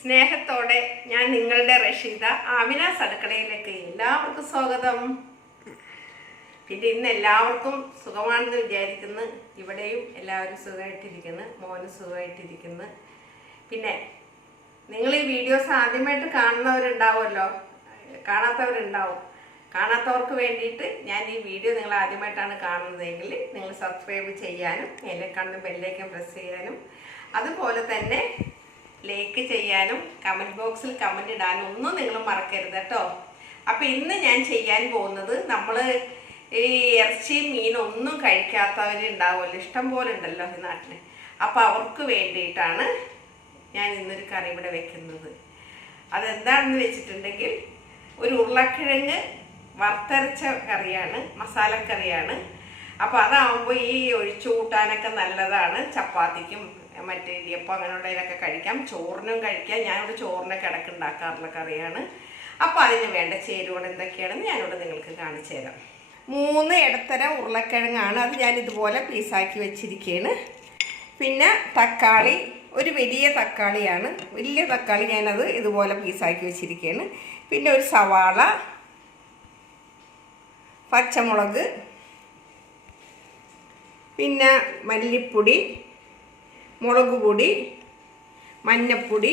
സ്നേഹത്തോടെ ഞാൻ നിങ്ങളുടെ റഷീദ ആമിനാസ് അടുക്കളയിലേക്ക് എല്ലാവർക്കും സ്വാഗതം. പിന്നെ ഇന്ന് എല്ലാവർക്കും സുഖമാണെന്ന് വിചാരിക്കുന്നു. ഇവിടെയും എല്ലാവരും സുഖമായിട്ടിരിക്കുന്നു, മോന് സുഖമായിട്ടിരിക്കുന്നു. പിന്നെ നിങ്ങൾ ഈ വീഡിയോസ് ആദ്യമായിട്ട് കാണുന്നവരുണ്ടാവുമല്ലോ, കാണാത്തവരുണ്ടാവും. കാണാത്തവർക്ക് വേണ്ടിയിട്ട് ഞാൻ ഈ വീഡിയോ നിങ്ങൾ ആദ്യമായിട്ടാണ് കാണുന്നതെങ്കിൽ നിങ്ങൾ സബ്സ്ക്രൈബ് ചെയ്യാനും എന്നെ കാണുന്ന ബെല്ലൈക്കൺ പ്രസ് ചെയ്യാനും അതുപോലെ തന്നെ ലൈക്ക് ചെയ്യാനും കമൻറ്റ് ബോക്സിൽ കമൻറ്റ് ഇടാനും ഒന്നും നിങ്ങൾ മറക്കരുത് കേട്ടോ. അപ്പോൾ ഇന്ന് ഞാൻ ചെയ്യാൻ പോകുന്നത്, നമ്മൾ ഈ ഇറച്ചി മീനൊന്നും കഴിക്കാത്തവരുണ്ടാവുമല്ലോ, ഇഷ്ടം പോലെ ഉണ്ടല്ലോ ഈ നാട്ടിൽ. അപ്പോൾ അവർക്ക് വേണ്ടിയിട്ടാണ് ഞാൻ ഇന്നൊരു കറി ഇവിടെ വെക്കുന്നത്. അതെന്താണെന്ന് വെച്ചിട്ടുണ്ടെങ്കിൽ ഒരു ഉരുളക്കിഴങ്ങ് വറുത്തരച്ച കറിയാണ്, മസാലക്കറിയാണ്. അപ്പോൾ അതാകുമ്പോൾ ഈ ഒഴിച്ചു കൂട്ടാനൊക്കെ നല്ലതാണ്. ചപ്പാത്തിക്കും മറ്റേ ഇടിയപ്പം അങ്ങനെയുള്ളതിലൊക്കെ കഴിക്കാം, ചോറിനും കഴിക്കാം. ഞാനിവിടെ ചോറിനൊക്കെ ഇടയ്ക്ക് ഉണ്ടാക്കാറുള്ള കറിയാണ്. അപ്പോൾ അതിന് വേണ്ട ചേരുവകൾ എന്തൊക്കെയാണെന്ന് ഞാനിവിടെ നിങ്ങൾക്ക് കാണിച്ചു തരാം. 3 ഇടത്തരം ഉരുളക്കിഴങ്ങാണ്, അത് ഞാൻ ഇതുപോലെ പീസാക്കി വെച്ചിരിക്കുകയാണ്. പിന്നെ തക്കാളി, ഒരു വലിയ തക്കാളിയാണ്, വലിയ തക്കാളി ഞാനത് ഇതുപോലെ പീസാക്കി വെച്ചിരിക്കുകയാണ്. പിന്നെ ഒരു സവാള, പച്ചമുളക്, പിന്നെ മല്ലിപ്പൊടി, മുളക് പൊടി, മഞ്ഞൾപ്പൊടി,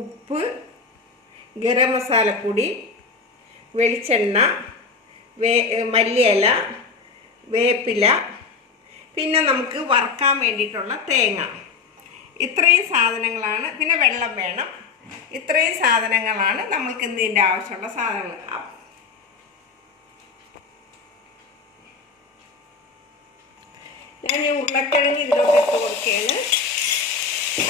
ഉപ്പ്, ഗരം മസാലപ്പൊടി, വെളിച്ചെണ്ണ, മല്ലിയില, വേപ്പില, പിന്നെ നമുക്ക് വറുക്കാൻ വേണ്ടിയിട്ടുള്ള തേങ്ങ. ഇത്രയും സാധനങ്ങളാണ്. പിന്നെ വെള്ളം വേണം. ഇത്രയും സാധനങ്ങളാണ് നമുക്ക് ഇതിൻ്റെ ആവശ്യമുള്ള സാധനങ്ങൾ. ഞാൻ ഈ ഉരുളക്കിഴങ്ങ് ഇതിലോട്ട് ഇട്ട് കൊടുക്കുകയാണ്.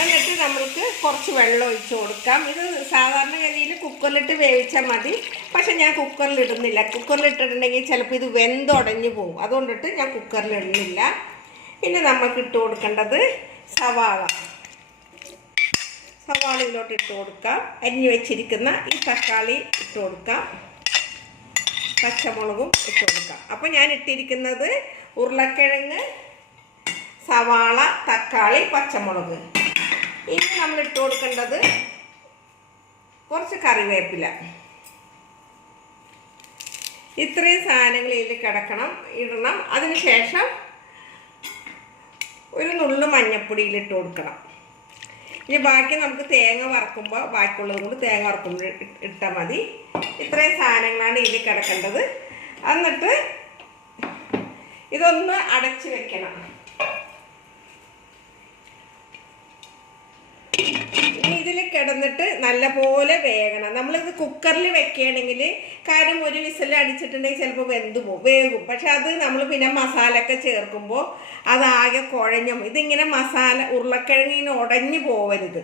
എന്നിട്ട് നമ്മൾക്ക് കുറച്ച് വെള്ളം ഒഴിച്ച് കൊടുക്കാം. ഇത് സാധാരണഗതിയിൽ കുക്കറിലിട്ട് വേവിച്ചാൽ മതി, പക്ഷെ ഞാൻ കുക്കറിലിടുന്നില്ല. കുക്കറിലിട്ടിട്ടുണ്ടെങ്കിൽ ചിലപ്പോൾ ഇത് വെന്തുടഞ്ഞു പോകും, അതുകൊണ്ടിട്ട് ഞാൻ കുക്കറിലിടുന്നില്ല. പിന്നെ നമുക്ക് ഇട്ട് കൊടുക്കേണ്ടത് സവാള ഇതിലോട്ട് ഇട്ട് കൊടുക്കാം. അരിഞ്ഞു വെച്ചിരിക്കുന്ന ഈ തക്കാളി ഇട്ട് കൊടുക്കാം, പച്ചമുളകും ഇട്ട് കൊടുക്കാം. അപ്പോൾ ഞാൻ ഇട്ടിരിക്കുന്നത് ഉരുളക്കിഴങ്ങ്, സവാള, തക്കാളി, പച്ചമുളക്. ഇനി നമ്മൾ ഇട്ട് കൊടുക്കേണ്ടത് കുറച്ച് കറിവേപ്പില. ഇത്രയും സാധനങ്ങൾ ഇതിൽ ഇടണം. അതിനുശേഷം ഒരു നുള്ളു മഞ്ഞൾപ്പൊടിയിലിട്ട് കൊടുക്കണം. ഇനി ബാക്കി നമുക്ക് തേങ്ങ വറക്കുമ്പോൾ ബാക്കിയുള്ളത് കൊണ്ട് തേങ്ങ വറക്കുമ്പോൾ ഇട്ടാൽ മതി. ഇത്രയും സാധനങ്ങളാണ് ഇതിൽ കിടക്കേണ്ടത്. എന്നിട്ട് ഇതൊന്ന് അടച്ച് വെക്കണം. ഇനി ഇതിൽ കിടന്നിട്ട് നല്ലപോലെ വേകണം. നമ്മളിത് കുക്കറിൽ വെക്കുകയാണെങ്കിൽ കാര്യം ഒരു വിസിൽ അടിച്ചിട്ടുണ്ടെങ്കിൽ ചിലപ്പോൾ വേകും. പക്ഷെ അത് നമ്മൾ പിന്നെ മസാലയൊക്കെ ചേർക്കുമ്പോൾ അതാകെ കുഴഞ്ഞു. ഇതിങ്ങനെ മസാല ഉരുളക്കിഴങ്ങിന് ഉടഞ്ഞു പോവരുത്.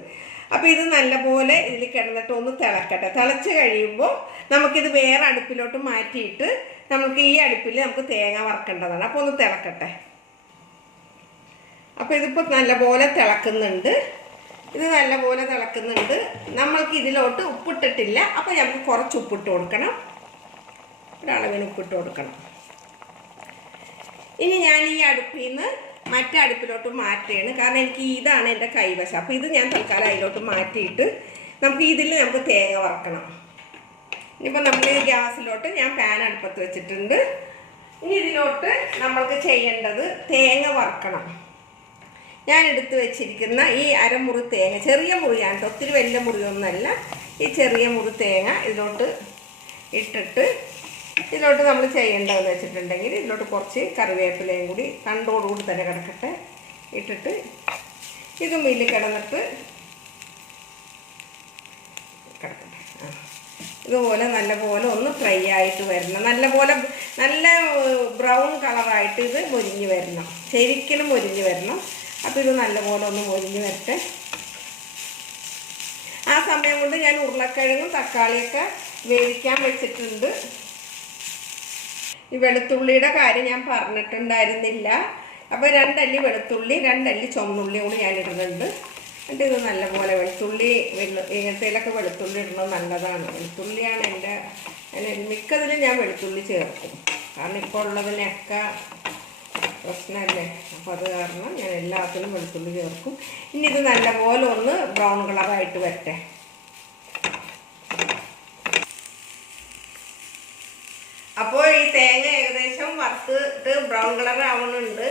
അപ്പോൾ ഇത് നല്ലപോലെ ഇതിൽ കിടന്നിട്ട് ഒന്ന് തിളക്കട്ടെ. തിളച്ച് കഴിയുമ്പോൾ നമുക്കിത് വേറെ അടുപ്പിലോട്ട് മാറ്റിയിട്ട് നമുക്ക് ഈ അടുപ്പിൽ നമുക്ക് തേങ്ങ വറക്കേണ്ടതാണ്. അപ്പോൾ ഒന്ന് തിളക്കട്ടെ. അപ്പോൾ ഇതിപ്പോൾ നല്ലപോലെ തിളക്കുന്നുണ്ട്. ഇത് നല്ലപോലെ തിളക്കുന്നുണ്ട്. നമ്മൾക്ക് ഇതിലോട്ട് ഉപ്പിട്ടിട്ടില്ല, അപ്പോൾ നമുക്ക് കുറച്ച് ഉപ്പിട്ട് കൊടുക്കണം. ഒരളവിന് ഉപ്പിട്ട് കൊടുക്കണം. ഇനി ഞാൻ ഈ അടുപ്പിൽ നിന്ന് മറ്റേ അടുപ്പിലോട്ട് മാറ്റുകയാണ്. കാരണം എനിക്ക് ഇതാണ് എൻ്റെ കൈവശം. അപ്പോൾ ഇത് ഞാൻ തൽക്കാലം അതിലോട്ട് മാറ്റിയിട്ട് നമുക്ക് തേങ്ങ വറക്കണം. ഇനിയിപ്പോൾ നമ്മൾ ഗ്യാസിലോട്ട് ഞാൻ പാൻ അടുപ്പത്ത് വെച്ചിട്ടുണ്ട്. ഇനി ഇതിലോട്ട് നമ്മൾക്ക് ചെയ്യേണ്ടത് തേങ്ങ വറക്കണം. ഞാൻ എടുത്ത് വെച്ചിരിക്കുന്ന ഈ അരമുറി തേങ്ങ, ചെറിയ മുറിയാണ്, ഒത്തിരി വലിയ മുറിയൊന്നുമല്ല, ഈ ചെറിയ മുറി തേങ്ങ ഇതിലോട്ട് ഇട്ടിട്ട് ഇതിലോട്ട് നമ്മൾ ചെയ്യേണ്ടതെന്ന് വെച്ചിട്ടുണ്ടെങ്കിൽ ഇതിലോട്ട് കുറച്ച് കറിവേപ്പിലയും കൂടി തണ്ടോടുകൂടി തന്നെ കിടക്കട്ടെ ഇട്ടിട്ട് ഇതും ഇതിൽ കിടന്നിട്ട് കിടക്കട്ടെ. ഇതുപോലെ നല്ലപോലെ ഒന്ന് ഫ്രൈ ആയിട്ട് വരണം. നല്ല ബ്രൗൺ കളറായിട്ട് ഇത് മൊരിഞ്ഞ് വരണം, ശരിക്കും മൊരിഞ്ഞ് വരണം. അപ്പോൾ ഇത് നല്ലപോലെ ഒന്ന് മൊരിഞ്ഞ് വരട്ടെ. ആ സമയം കൊണ്ട് ഞാൻ ഉരുളക്കിഴങ്ങും തക്കാളിയൊക്കെ വേവിക്കാൻ വെച്ചിട്ടുണ്ട്. ഈ വെളുത്തുള്ളിയുടെ കാര്യം ഞാൻ പറഞ്ഞിട്ടുണ്ടായിരുന്നില്ല. അപ്പോൾ 2 അല്ലി വെളുത്തുള്ളി, 2 അല്ലി ചുവന്നുള്ളി കൂടി ഞാൻ ഇടുന്നുണ്ട്. എന്നിട്ട് ഇത് നല്ലപോലെ ഇങ്ങനത്തേലൊക്കെ വെളുത്തുള്ളി ഇടുന്നത് നല്ലതാണ്. വെളുത്തുള്ളിയാണ് മിക്കതിലും ഞാൻ വെളുത്തുള്ളി ചേർക്കും. കാരണം ഇപ്പോൾ ഉള്ളതിനൊക്കെ പ്രശ്നമല്ലേ. അപ്പോൾ അത് കാരണം ഞാൻ എല്ലാത്തിനും വെളുത്തുള്ളി ചേർക്കും. ഇനി ഇത് നല്ലപോലെ ഒന്ന് ബ്രൗൺ കളറായിട്ട് വരട്ടെ. അപ്പോൾ ഈ തേങ്ങ ഏകദേശം വറുത്തിട്ട് ബ്രൗൺ കളർ ആവുന്നുണ്ട്.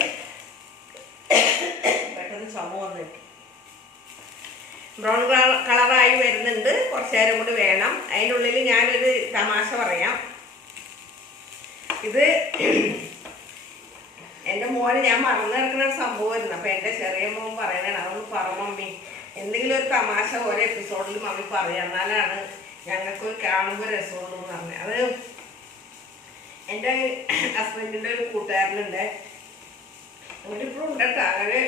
പെട്ടെന്ന് ചുമ വന്നിട്ട് ബ്രൗൺ കളറായി വരുന്നുണ്ട്. കുറച്ച് നേരം കൂടി വേണം. അതിനുള്ളിൽ ഞാനൊരു തമാശ പറയാം. ഇത് എൻ്റെ മോന് ഞാൻ മറന്നു കിടക്കുന്ന ഒരു സംഭവമായിരുന്നു. അപ്പം എൻ്റെ ചെറിയ മോൻ പറയണേ, അതൊന്ന് പറ മമ്മി, എന്തെങ്കിലും ഒരു തമാശ ഓരോ എപ്പിസോഡിൽ മമ്മി പറയാം, എന്നാലാണ് ഞങ്ങൾക്ക് കാണുമ്പോൾ രസമുള്ളൂ എന്ന് പറഞ്ഞു. അത് എൻ്റെ ഹസ്ബൻഡിൻ്റെ ഒരു കൂട്ടുകാരനുണ്ട്. അവരിപ്പോഴും ഉണ്ട് കേട്ടോ. അവര്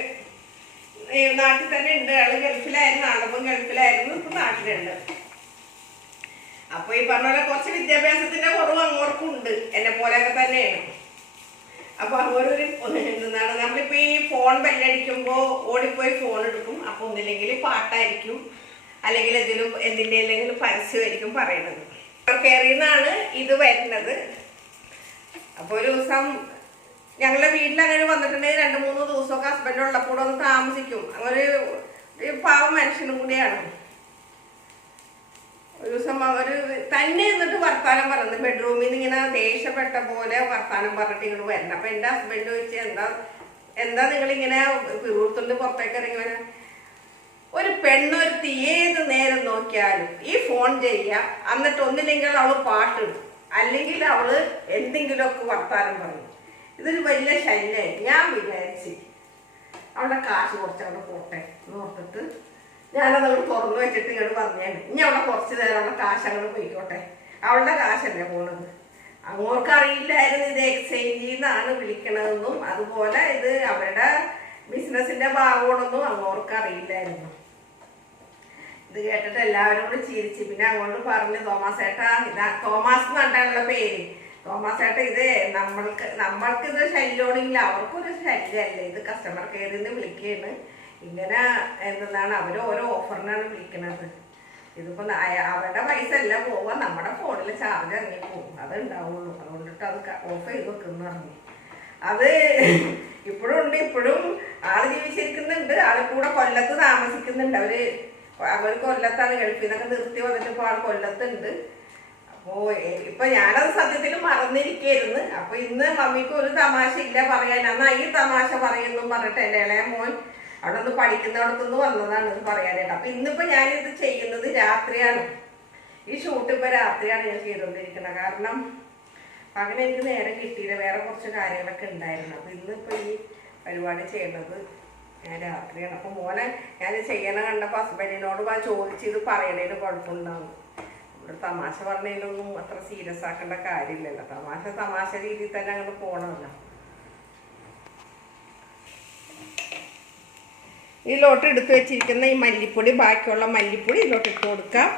നാട്ടിൽ തന്നെ ഉണ്ട്. ആള് ഗൾഫിലായിരുന്നു, ആളപ്പം ഗൾഫിലായിരുന്നു, ഇപ്പം നാട്ടിലുണ്ട്. അപ്പൊ ഈ പറഞ്ഞ പോലെ കുറച്ച് വിദ്യാഭ്യാസത്തിന്റെ കുറവ് അങ്ങോർക്കും ഉണ്ട്, എന്നെ പോലെയൊക്കെ തന്നെയാണ്. അപ്പൊ അങ്ങോട്ടൊരു എന്താണ്, നമ്മളിപ്പോ ഈ ഫോൺ ബെല്ലടിക്കുമ്പോ ഓടിപ്പോയി ഫോൺ എടുക്കും. അപ്പൊ ഒന്നില്ലെങ്കിൽ പാട്ടായിരിക്കും, അല്ലെങ്കിൽ എന്തിൻ്റെങ്കിലും പരസ്യമായിരിക്കും പറയണത്. കയറിയെന്നാണ് ഇത് വരുന്നത്. അപ്പൊ ഒരു ദിവസം ഞങ്ങളുടെ വീട്ടിൽ അങ്ങനെ വന്നിട്ടുണ്ടെങ്കിൽ 2-3 ദിവസമൊക്കെ ഹസ്ബൻഡ് ഉള്ളപ്പോൾ ഒന്ന് താമസിക്കും. അങ്ങനെ പാവം മനുഷ്യനും കൂടിയാണ്. ഒരു ദിവസം അവർ തന്നെ എന്നിട്ട് വർത്താനം പറയുന്നത്, ബെഡ്റൂമിൽ നിന്ന് ഇങ്ങനെ ദേഷ്യപ്പെട്ട പോലെ വർത്താനം പറഞ്ഞിട്ട് ഇങ്ങോട്ട് വരണം. അപ്പൊ എൻ്റെ ഹസ്ബൻഡ് ചോദിച്ചു, എന്താ നിങ്ങളിങ്ങനെ പിറൂർത്തുണ്ട് പുറത്തേക്ക് ഇറങ്ങി? ഒരു പെണ്ണൊരുത്തി ഏത് നേരം നോക്കിയാലും ഈ ഫോൺ ചെയ്യുക, എന്നിട്ട് ഒന്നില്ലെങ്കിൽ അവള് പാട്ടിടും, അല്ലെങ്കിൽ അവള് എന്തെങ്കിലുമൊക്കെ വർത്താനം പറയും. ഇതൊരു വലിയ ശല്യമായി. ഞാൻ വിചാരിച്ച് അവളുടെ കാശ് കുറച്ച് അവിടെ പോട്ടെ എന്ന് ഓർത്തിട്ട് ഞാനത് അവിടെ തുറന്നു വെച്ചിട്ട് ഇങ്ങോട്ട് പറഞ്ഞാണ്, ഇനി അവിടെ കുറച്ച് നേരം അവളുടെ കാശ് അങ്ങോട്ട് പോയിക്കോട്ടെ, അവളുടെ കാശല്ലേ പോണത്. അങ്ങോർക്ക് അറിയില്ലായിരുന്നു ഇത് എക്സ്ചേഞ്ച് എന്നാണ് വിളിക്കണതെന്നും അതുപോലെ ഇത് അവരുടെ ബിസിനസിന്റെ ഭാഗമാണെന്നും അങ്ങോർക്ക് അറിയില്ലായിരുന്നു. ഇത് കേട്ടിട്ട് എല്ലാവരും കൂടി ചിരിച്ച്. പിന്നെ അങ്ങോട്ട് പറഞ്ഞു, തോമാസേട്ടാ, തോമാസ് എന്നാണുള്ള പേര്, തോമാസേട്ട ഇത് നമ്മൾക്ക് ഇത് ശല്യമാണെങ്കിൽ അവർക്കൊരു ശല്യമല്ലേ, ഇത് കസ്റ്റമർ കെയറിൽ നിന്ന് വിളിക്കുകയാണ്. ഇങ്ങനെ എന്താണ് അവർ ഓരോ ഓഫറിനാണ് വിളിക്കുന്നത്. ഇതിപ്പോൾ അവരുടെ പൈസ എല്ലാം പോവാൻ നമ്മുടെ ഫോണിൽ ചാർജ് ഇറങ്ങി പോകും, അത് ഉണ്ടാവുള്ളൂ. അതുകൊണ്ടിട്ട് അത് ഓഫ് ചെയ്ത് വെക്കുന്നു പറഞ്ഞു. അത് ഇപ്പോഴും ഉണ്ട്. ഇപ്പോഴും ആള് ജീവിച്ചിരിക്കുന്നുണ്ട്. ആള് കൂടെ കൊല്ലത്ത് താമസിക്കുന്നുണ്ട്. അവർ കൊല്ലത്താണ്, ഗൾഫിൽ നിന്നൊക്കെ നിർത്തി വന്നിട്ട് ഇപ്പോൾ ആൾ കൊല്ലത്തുണ്ട്. അപ്പോൾ ഇപ്പൊ ഞാനത് സത്യത്തിൽ മറന്നിരിക്കായിരുന്നു. അപ്പൊ ഇന്ന് മമ്മിക്ക് ഒരു തമാശ ഇല്ല പറയാൻ, എന്നാ ഈ തമാശ പറയുന്നു പറഞ്ഞിട്ട് എൻ്റെ ഇളയ മോൻ അവിടെ നിന്ന് പഠിക്കുന്നിടത്തുനിന്ന് വന്നതാണ് ഇത് പറയാനായിട്ട്. അപ്പൊ ഇന്നിപ്പോ ഞാനിത് ചെയ്യുന്നത് രാത്രിയാണ്. ഈ ഷൂട്ട് ഇപ്പൊ രാത്രിയാണ് ഞാൻ ചെയ്തുകൊണ്ടിരിക്കുന്നത്. കാരണം അങ്ങനെ എനിക്ക് നേരം കിട്ടിയില്ല, വേറെ കുറച്ച് കാര്യങ്ങളൊക്കെ ഉണ്ടായിരുന്നു. അപ്പൊ ഇന്നിപ്പോ ഈ പരിപാടി ചെയ്യുന്നത് ഞാൻ രാത്രിയാണ്. അപ്പൊ മോനെ ഞാൻ ചെയ്യണ കണ്ടപ്പോ ഹസ്ബൻഡിനോട് ചോദിച്ച് ഇത് പറയണേന് കുഴപ്പമുണ്ടാവും. ഒരു തമാശ പറഞ്ഞതിലൊന്നും അത്ര സീരിയസ് ആക്കേണ്ട കാര്യമില്ലല്ലോ. തമാശ രീതിയിൽ തന്നെ അങ്ങോട്ട് പോകണമല്ലോ. ഇതിലോട്ട് എടുത്തു വെച്ചിരിക്കുന്ന ഈ മല്ലിപ്പൊടി, ബാക്കിയുള്ള മല്ലിപ്പൊടി ഇതിലോട്ട് ഇട്ട് കൊടുക്കാം.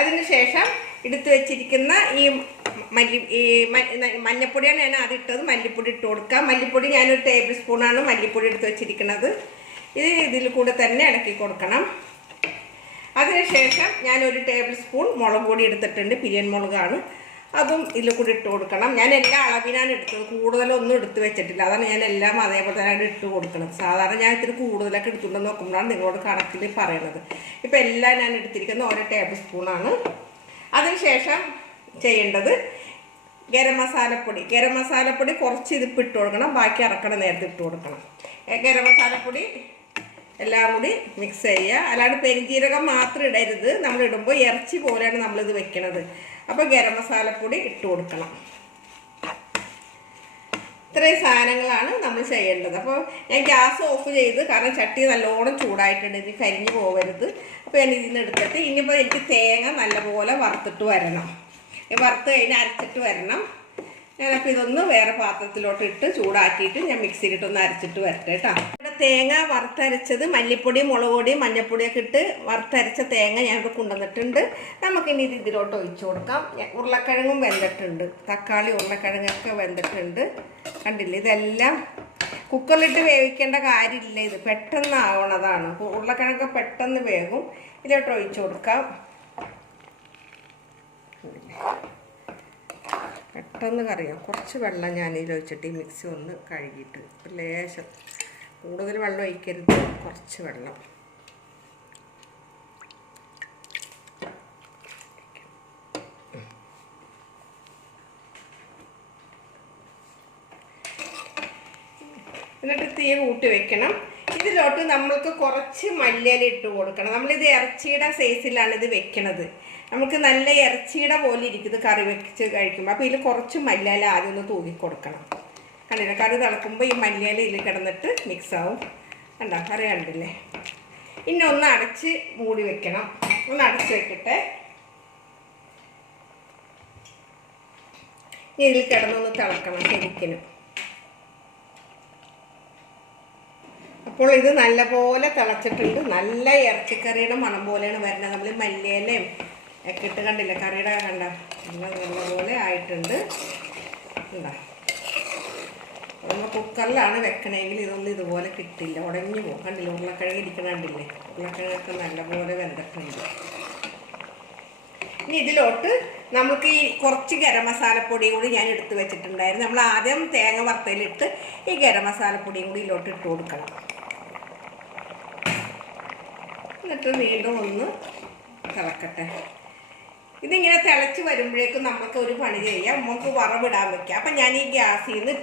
അതിനുശേഷം എടുത്തു വെച്ചിരിക്കുന്ന ഈ മഞ്ഞപ്പൊടിയാണ് ഞാൻ ആദ്യം ഇട്ടത്. മല്ലിപ്പൊടി ഇട്ട് കൊടുക്കാം. മല്ലിപ്പൊടി ഞാനൊരു ടേബിൾ സ്പൂണാണ് മല്ലിപ്പൊടി എടുത്ത് വെച്ചിരിക്കുന്നത്. ഇതിൽ കൂടെ തന്നെ ഇളക്കി കൊടുക്കണം. അതിനുശേഷം ഞാനൊരു ടേബിൾ സ്പൂൺ മുളക് പൊടി എടുത്തിട്ടുണ്ട്, പിരിയൻ മുളകാണ്, അതും ഇതിൽ കൂടി ഇട്ട് കൊടുക്കണം. ഞാൻ എല്ലാ അളവിനാണ് എടുത്തത്, കൂടുതലൊന്നും എടുത്ത് വെച്ചിട്ടില്ല. അതാണ് ഞാൻ എല്ലാം അതേപോലെ തന്നെ ഇട്ട് കൊടുക്കുന്നത്. സാധാരണ ഞാൻ ഇത്തിരി കൂടുതലൊക്കെ എടുത്തുകൊണ്ട് നോക്കുമ്പോഴാണ് നിങ്ങളോട് കണക്കിൽ പറയുന്നത്. ഇപ്പം എല്ലാം ഞാൻ എടുത്തിരിക്കുന്നത് ഓരോ ടേബിൾ സ്പൂണാണ്. അതിനുശേഷം ചെയ്യേണ്ടത് ഗരം മസാലപ്പൊടി കുറച്ച് ഇതിപ്പോൾ ഇട്ട് കൊടുക്കണം, ബാക്കി അറക്കണ നേരത്തെ ഇട്ട് കൊടുക്കണം. ഗരം മസാലപ്പൊടി എല്ലാം കൂടി മിക്സ് ചെയ്യുക. അല്ലാണ്ട് പെരിഞ്ജീരകം മാത്രം ഇടരുത്. നമ്മൾ ഇടുമ്പോൾ ഇറച്ചി പോലെയാണ് നമ്മളിത് വെക്കണത്. അപ്പോൾ ഗരം മസാലപ്പൊടി ഇട്ട് കൊടുക്കണം. ഇത്രയും സാധനങ്ങളാണ് നമ്മൾ ചെയ്യേണ്ടത്. അപ്പോൾ ഞാൻ ഗ്യാസ് ഓഫ് ചെയ്ത്, കാരണം ചട്ടി നല്ലോണം ചൂടായിട്ടുണ്ട്, ഇത് കരിഞ്ഞു പോകരുത്. അപ്പോൾ ഞാൻ ഇതിൽ നിന്ന് എടുത്തിട്ട് ഇനിയിപ്പോൾ എനിക്ക് തേങ്ങ നല്ലപോലെ വറുത്തിട്ട് വരണം. വറുത്ത് കഴിഞ്ഞ് അരച്ചിട്ട് വരണം. ഞാനപ്പോൾ ഇതൊന്ന് വേറെ പാത്രത്തിലോട്ട് ഇട്ട് ചൂടാക്കിയിട്ട് ഞാൻ മിക്സിയിലിട്ടൊന്ന് അരച്ചിട്ട് വരട്ടെ കേട്ടോ. ഇവിടെ തേങ്ങ വറുത്തരച്ചത് മല്ലിപ്പൊടി, മുളക് പൊടി, മഞ്ഞൾപ്പൊടിയൊക്കെ ഇട്ട് വറുത്തരച്ച തേങ്ങ ഞാനിവിടെ കൊണ്ടുവന്നിട്ടുണ്ട്. നമുക്കിനി ഇത് ഇതിലോട്ട് ഒഴിച്ചു കൊടുക്കാം. ഉരുളക്കിഴങ്ങും വെന്തിട്ടുണ്ട്, തക്കാളി ഉരുളക്കിഴങ്ങൊക്കെ വെന്തിട്ടുണ്ട്. കണ്ടില്ലേ, ഇതെല്ലാം കുക്കറിലിട്ട് വേവിക്കേണ്ട കാര്യമില്ല, ഇത് പെട്ടെന്ന് ആവണതാണ്. ഉരുളക്കിഴങ്ങൊക്കെ പെട്ടെന്ന് വേകും. ഇതിലോട്ട് ഒഴിച്ചു കൊടുക്കാം. പെട്ടെന്ന് കറിയാം. കുറച്ച് വെള്ളം ഞാനിതിൽ ഒഴിച്ചിട്ട് ഈ മിക്സി ഒന്ന് കഴുകിയിട്ട് ലേശം, കൂടുതൽ വെള്ളം ഒഴിക്കരുത്, കുറച്ച് വെള്ളം. എന്നിട്ട് തീ കൂട്ടി വെക്കണം. ഇതിലോട്ട് നമ്മൾക്ക് കുറച്ച് മല്ലിയില ഇട്ട് കൊടുക്കണം. നമ്മളിത് ഇറച്ചിയുടെ സൈസിലാണ് ഇത് വെക്കണത്. നമുക്ക് നല്ല ഇറച്ചിയുടെ പോലെ ഇരിക്കുന്നത് കറി വെച്ച് കഴിക്കുമ്പോൾ. അപ്പോൾ ഇതിൽ കുറച്ച് മല്ലിയില ആദ്യം ഒന്ന് തൂക്കി കൊടുക്കണം. കണ്ടില്ല, കറി തിളക്കുമ്പോൾ ഈ മല്ലിയില ഇതിൽ കിടന്നിട്ട് മിക്സാവും. കണ്ടോ, കറി കണ്ടില്ലേ? ഇനി ഒന്ന് അടച്ച് മൂടി വെക്കണം. ഒന്ന് അടച്ച് വെക്കട്ടെ. ഇനി ഇതിൽ കിടന്നൊന്ന് തിളക്കണം ശരിക്കും. അപ്പോൾ ഇത് നല്ലപോലെ തിളച്ചിട്ടുണ്ട്. നല്ല ഇറച്ചിക്കറിയുടെ മണം പോലെയാണ് വരുന്നത്. നമ്മൾ മല്ലിയിലയും ഒക്കെ ഇട്ട് കണ്ടില്ല, കറിയുടെ കണ്ട നല്ലപോലെ ആയിട്ടുണ്ട്. എന്താ, നമ്മൾ കുക്കറിലാണ് വെക്കണമെങ്കിൽ ഇതൊന്നും ഇതുപോലെ കിട്ടില്ല, ഉടഞ്ഞു പോകും. കണ്ടില്ല, ഉരുളക്കിഴങ്ങ് ഇരിക്കണ കണ്ടില്ലേ? ഉരുളക്കിഴങ്ങൊക്കെ നല്ലപോലെ വെന്തിട്ടുണ്ട്. ഇനി ഇതിലോട്ട് നമുക്ക് ഈ കുറച്ച് ഗരം മസാലപ്പൊടിയും കൂടി ഞാൻ എടുത്ത് വെച്ചിട്ടുണ്ടായിരുന്നു. നമ്മൾ ആദ്യം തേങ്ങ വറുത്തതിലിട്ട് ഈ ഗരം മസാലപ്പൊടിയും കൂടി ഇതിലോട്ട് ഇട്ട് കൊടുക്കണം. എന്നിട്ട് വീണ്ടും ഒന്ന് തിളക്കട്ടെ. ഇതിങ്ങനെ തിളച്ച് വരുമ്പോഴേക്കും നമുക്ക് ഒരു പണി ചെയ്യാം, നമുക്ക് വറവിടാൻ വെക്കാം. അപ്പം ഞാൻ ഈ ഗ്യാസിൽ നിന്ന്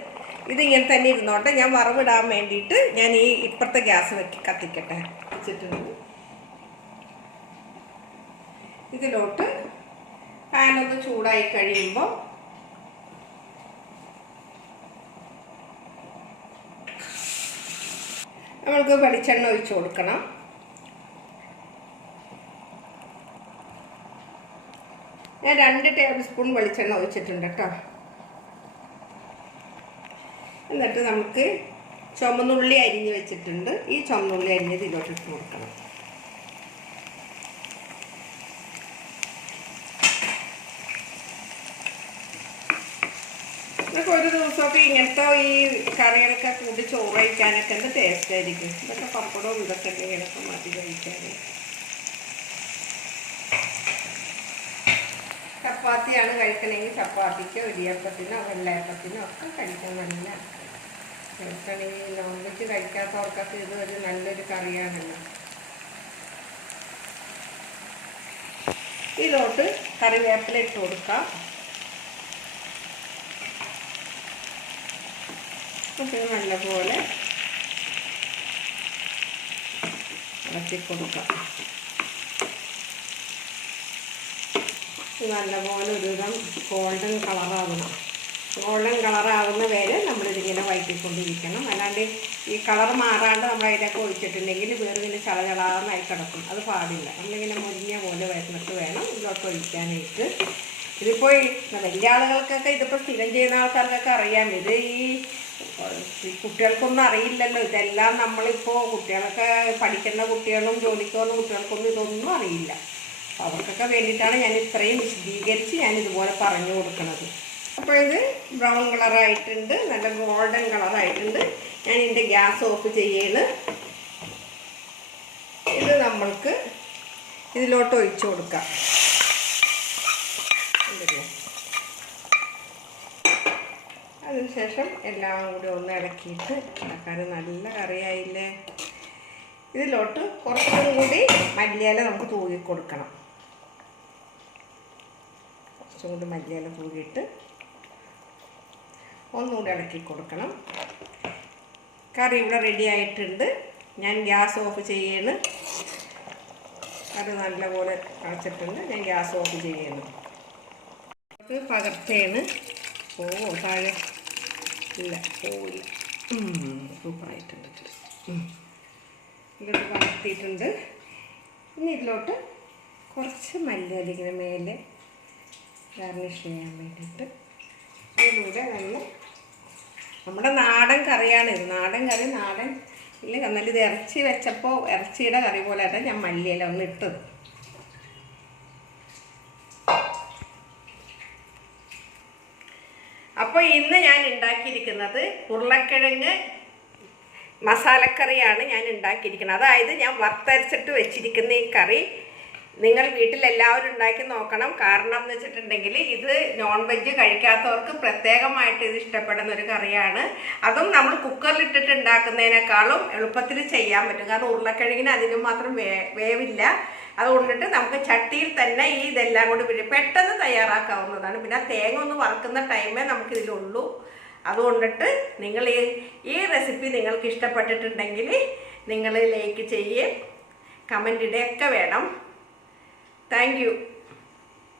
ഇതിങ്ങനെ തന്നെ ഇരുന്നോട്ടെ. ഞാൻ വറവിടാൻ വേണ്ടിയിട്ട് ഞാൻ ഈ ഇപ്പുറത്തെ ഗ്യാസ് കത്തിക്കട്ടെ. വെച്ചിട്ടുണ്ട്. ഇതിലോട്ട് പാനൊന്ന് ചൂടായി കഴിയുമ്പോൾ നമ്മൾക്ക് വെളിച്ചെണ്ണ ഒഴിച്ച് കൊടുക്കണം. ഞാൻ 2 ടേബിൾ സ്പൂൺ വെളിച്ചെണ്ണ ഒഴിച്ചിട്ടുണ്ട് കേട്ടോ. എന്നിട്ട് നമുക്ക് ചുമന്നുള്ളി അരിഞ്ഞ് വെച്ചിട്ടുണ്ട്. ഈ ചുമന്നുള്ളി അരിഞ്ഞത് ഇതിലോട്ട് ഇട്ട് കൊടുക്കണം. ഇതൊക്കെ ഒരു ദിവസമൊക്കെ ഇങ്ങനത്തെ ഈ കറികളൊക്കെ കൂടി ചോറ് കഴിക്കാനൊക്കെ എന്ത് ടേസ്റ്റ് ആയിരിക്കും. ഇതൊക്കെ പപ്പടവും ഇതൊക്കെ ഇങ്ങനെയൊക്കെ മതി കഴിക്കാൻ. ചപ്പാത്തിയാണ് കഴിക്കണമെങ്കിൽ ചപ്പാത്തിക്കോ ഇടിയപ്പത്തിനോ വെള്ളയപ്പത്തിനോ ഒക്കെ കഴിക്കാൻ നല്ല കഴിക്കണമെങ്കിൽ. നോൺ വെജ് കഴിക്കാത്തവർക്കൊക്കെ ഇത് ഒരു നല്ലൊരു കറിയാണല്ലോ. ഇതിലോട്ട് കറിവേപ്പില ഇട്ട് കൊടുക്കാം. ഒക്കെ നല്ലപോലെ ഇളക്കി കൊടുക്കാം. നല്ലപോലെ ഒരുവിധം ഗോൾഡൻ കളറാവണം. ഗോൾഡൻ കളറാവുന്ന വരെ നമ്മളിതിങ്ങനെ വഴറ്റിക്കൊണ്ടിരിക്കണം. അല്ലാണ്ട് ഈ കളർ മാറാണ്ട് നമ്മൾ അതിനൊക്കെ ഒഴിച്ചിട്ടുണ്ടെങ്കിൽ വേറെ ഇങ്ങനെ ചളചളാന്നായി കിടക്കും. അത് പാടില്ല. നമ്മളിങ്ങനെ മുരിഞ്ഞ പോലെ വരുന്നിട്ട് വേണം ഇതിലോട്ട് ഒഴിക്കാനായിട്ട്. ഇതിപ്പോൾ വലിയ ആളുകൾക്കൊക്കെ ഇതിപ്പോൾ സ്ഥിരം ചെയ്യുന്ന ആൾക്കാർക്കൊക്കെ അറിയാം. ഇത് ഈ കുട്ടികൾക്കൊന്നും അറിയില്ലല്ലോ. ഇതെല്ലാം നമ്മളിപ്പോൾ കുട്ടികളൊക്കെ പഠിക്കുന്ന കുട്ടികളും ജോലിക്ക് പോകുന്ന കുട്ടികൾക്കൊന്നും ഇതൊന്നും അറിയില്ല. അവർക്കൊക്കെ വേണ്ടിയിട്ടാണ് ഞാൻ ഇത്രയും വിശദീകരിച്ച് ഞാൻ ഇതുപോലെ പറഞ്ഞു കൊടുക്കുന്നത്. അപ്പോൾ ഇത് ബ്രൗൺ കളറായിട്ടുണ്ട്, നല്ല ഗോൾഡൻ കളറായിട്ടുണ്ട്. ഞാൻ ഇതിൻ്റെ ഗ്യാസ് ഓഫ് ചെയ്യാണ്. ഇത് നമ്മൾക്ക് ഇതിലോട്ട് ഒഴിച്ചു കൊടുക്കാം. അതിനുശേഷം എല്ലാം കൂടി ഒന്ന് ഇളക്കിയിട്ട് കറി നല്ല കറിയായില്ലേ. ഇതിലോട്ട് കുറച്ചും കൂടി മല്ലിയില നമുക്ക് തൂകി കൊടുക്കണം. കുറച്ചും കൂടി മല്ലിയില തൂകിയിട്ട് ഒന്നുകൂടി ഇളക്കി കൊടുക്കണം. കറി ഇവിടെ റെഡി ആയിട്ടുണ്ട്. ഞാൻ ഗ്യാസ് ഓഫ് ചെയ്യാണ്. കറി നല്ലപോലെ കളച്ചിട്ടുണ്ട്. ഞാൻ ഗ്യാസ് ഓഫ് ചെയ്യണം. പകർത്തേണ്. ഓ താഴെ ഇല്ല, പോയില്ല. സൂപ്പറായിട്ടുണ്ട്. ഇതിലോട്ട് പകർത്തിയിട്ടുണ്ട്. ഇനി ഇതിലോട്ട് കുറച്ച് മല്ലിയില ഇങ്ങനെ മേലെ ഗാർണിഷ് ചെയ്യാൻ വേണ്ടിയിട്ട് ഇതിലൂടെ നമ്മുടെ നാടൻ കറിയാണിത്. നാടൻ കറി നാടൻ ഇല്ല. എന്നാലും ഇത് ഇറച്ചി വെച്ചപ്പോൾ ഇറച്ചിയുടെ കറി പോലെ ആയിട്ട് ഞാൻ മല്ലിയില ഒന്ന് ഇട്ടത്. അപ്പോൾ ഇന്ന് ഞാൻ ഉണ്ടാക്കിയിരിക്കുന്നത് ഉരുളക്കിഴങ്ങ് മസാലക്കറിയാണ് ഞാൻ ഉണ്ടാക്കിയിരിക്കുന്നത്. അതായത് ഞാൻ വറുത്തരച്ചിട്ട് വെച്ചിരിക്കുന്ന ഈ കറി നിങ്ങൾ വീട്ടിൽ എല്ലാവരും ഉണ്ടാക്കി നോക്കണം. കാരണം എന്ന് വെച്ചിട്ടുണ്ടെങ്കിൽ ഇത് നോൺ വെജ് കഴിക്കാത്തവർക്ക് പ്രത്യേകമായിട്ട് ഇത് ഇഷ്ടപ്പെടുന്ന ഒരു കറിയാണ്. അതും നമ്മൾ കുക്കറിലിട്ടിട്ട് ഉണ്ടാക്കുന്നതിനേക്കാളും എളുപ്പത്തിൽ ചെയ്യാൻ പറ്റും. കാരണം ഉരുളക്കിഴങ്ങിന് അതിനും മാത്രം വേവില്ല. അതുകൊണ്ടിട്ട് നമുക്ക് ചട്ടിയിൽ തന്നെ ഇതെല്ലാം കൂടി പെട്ടെന്ന് തയ്യാറാക്കാവുന്നതാണ്. പിന്നെ തേങ്ങ ഒന്ന് വറുക്കുന്ന ടൈമേ നമുക്കിതിലുള്ളൂ. അതുകൊണ്ടിട്ട് നിങ്ങൾ ഈ റെസിപ്പി നിങ്ങൾക്ക് ഇഷ്ടപ്പെട്ടിട്ടുണ്ടെങ്കിൽ നിങ്ങൾ ലൈക്ക് ചെയ്യുകയും കമൻ്റ് ഇടുകയൊക്കെ വേണം. Thank you.